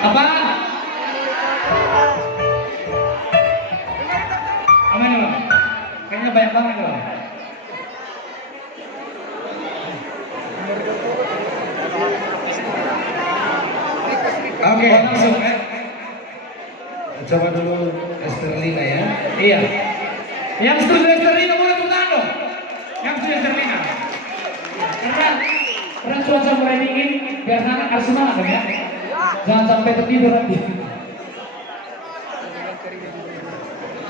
Apa? Apa ini bang? Kayaknya banyak banget bang. Oke, Langsung ya. coba dulu Esterlina ya. Iya. Yang setuju Esterlina boleh tepuk tangan dong. Yang setuju Esterlina. Karena cuaca mulai dingin, biar anak harus semangat dong ya. Jangan sampai tertidur nanti.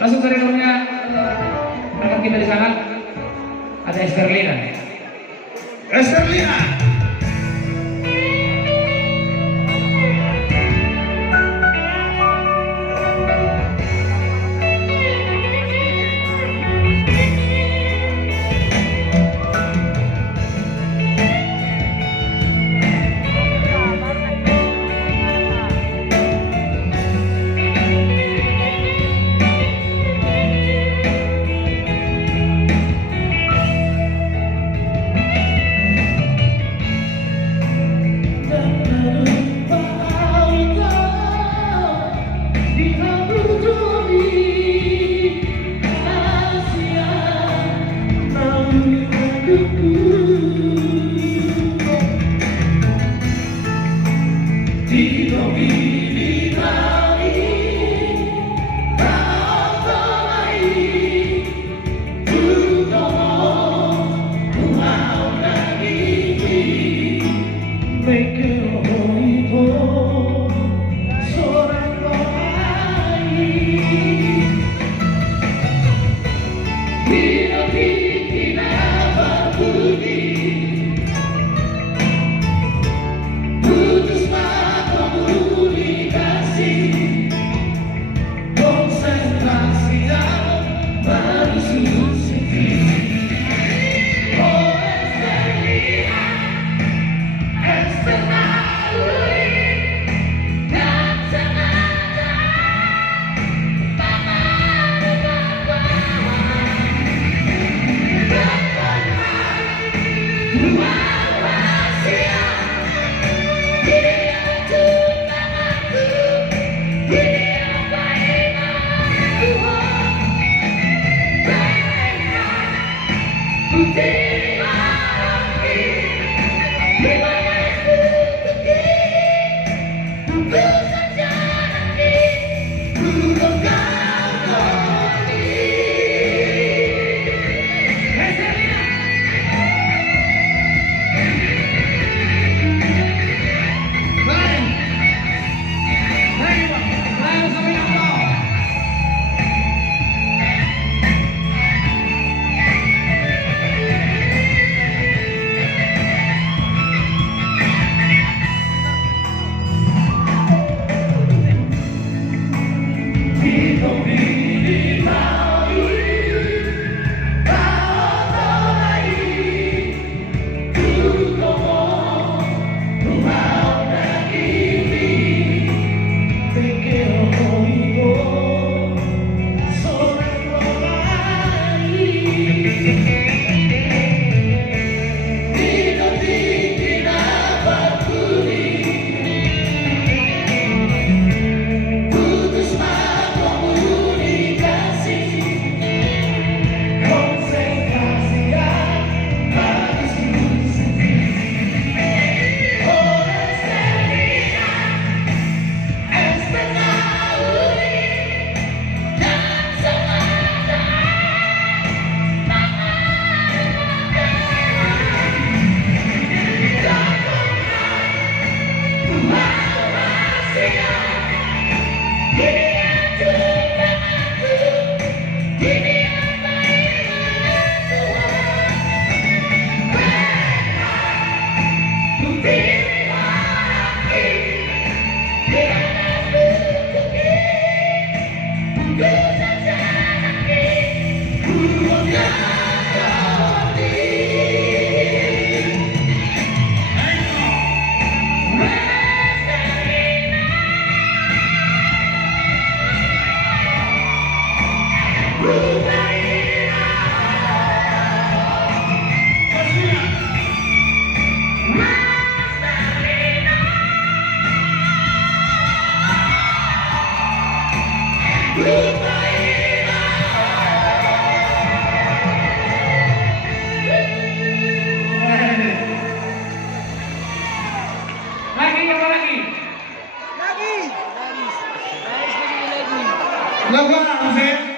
Langsung dari rumahnya rekan kita di sana ada Esterlina. Esterlina. Lagi apa lagi? Lagi. Garis. Garis lagi. Lagu apa, Hussein?